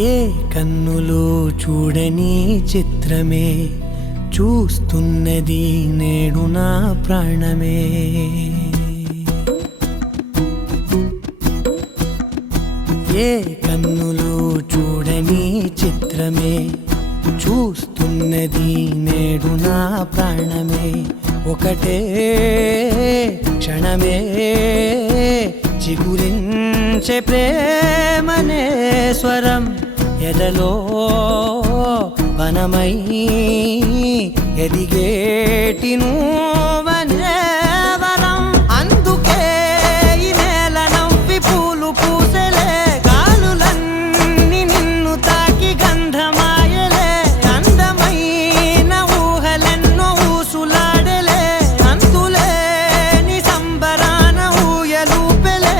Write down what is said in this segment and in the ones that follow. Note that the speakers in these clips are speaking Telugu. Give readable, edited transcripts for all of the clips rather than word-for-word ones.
ఏ కన్నులు చూడని చిత్రమే చూస్తున్నది నేడు నా ప్రాణమే. ఏ కన్నులు చూడని చిత్రమే చూస్తున్నది నేడు నా ప్రాణమే. ఒకటే క్షణమే చిగురించే ప్రేమనే స్వరం ఎదలో వనమై ఎదిగేటి నువ్వనే వరం. అందుకే ఈ నేల నవ్వి పూలు పూసెలే, గాలులన్నీ నిన్ను తాకి గంధమాయలే. అందమైన ఊహలెన్నో ఊసులాడలే, అంతులేని సంబరాన ఊయలూపెలే.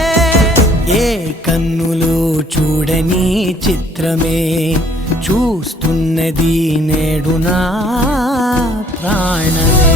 ఏ కన్నులు చూడని చిత్రమే చూస్తున్నది నేడు నా ప్రాణమే.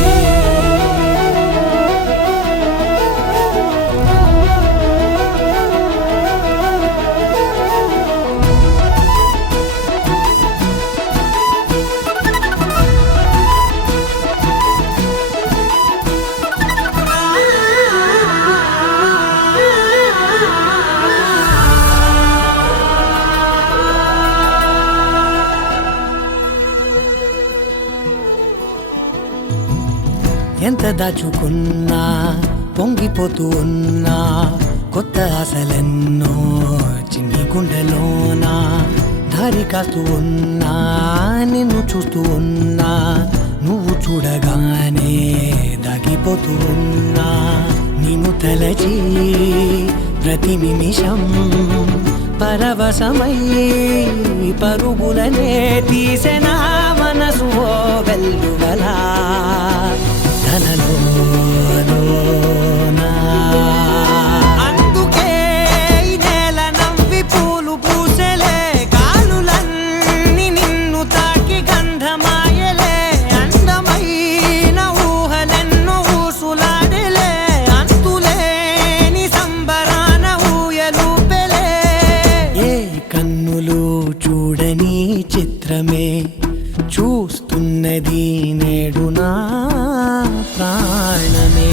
ఎంత దాచుకున్నా పొంగిపోతూ ఉన్నా, కొత్త ఆశలెన్నో చిన్ని గుండెలోనా. దారి కాస్తూ ఉన్నా, నిన్ను చూస్తూ ఉన్నా, నువ్వు చూడగానే దాగిపోతూ ఉన్నా. నిన్ను తలచి ప్రతి నిమిషం పరవశమై పరుగులనే తీసెనా మనసు ఓ వెల్లువలా. అందుకే ఈ నేల నవ్వి పూలు పూసెలే, గాలులన్నీ నిన్ను తాకి గంధమాయలే. అందమైన ఊహలెన్నో ఊసులాడలే, అంతులేని సంబరాన ఊయలూపెలే. ఏ కన్నులు చూడని చిత్రమే చూస్తున్నది నేడు నా ప్రాణమే.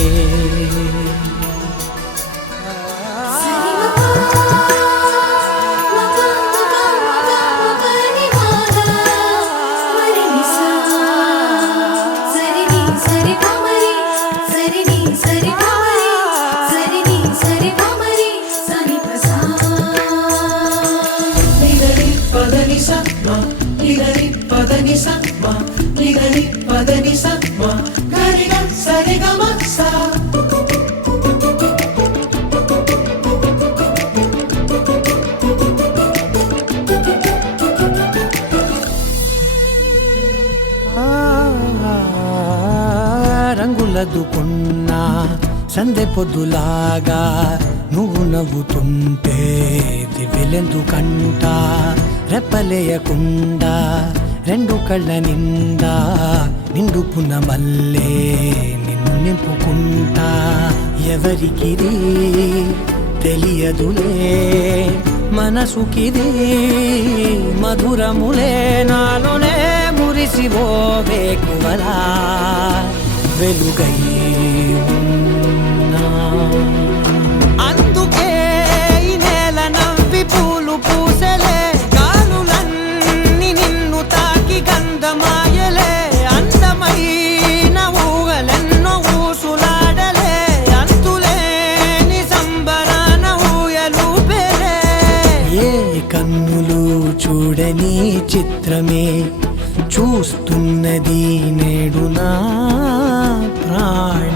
రంగులదుకున్నా సందె పొద్దులాగా నువ్వు నవ్వుతుంటే దివ్వెలెందుకంట. రెప్పలేయకుండా రెండు కళ్ళ నిండా నిండుకున్న మల్లే నిన్ను నింపుకుంటా. ఎవరికిది తెలియదులే మనసుకిది మధురములే, నాలోనే మురిసివో వేకువలా వెలుగై ఉన్నా. అందుకే ఈ నేల నవ్వి పూలు పూసెలే, గాలులన్నీ నిన్ను తాకి గంధమాయలే. అందమైన ఊహలెన్నో ఊసులాడలే, అంతులేని సంబరాన ఊయలూపెలే. ఏ కన్నులు చూడని చిత్రమే చూస్తున్నది నేడు నా ప్రాణమే.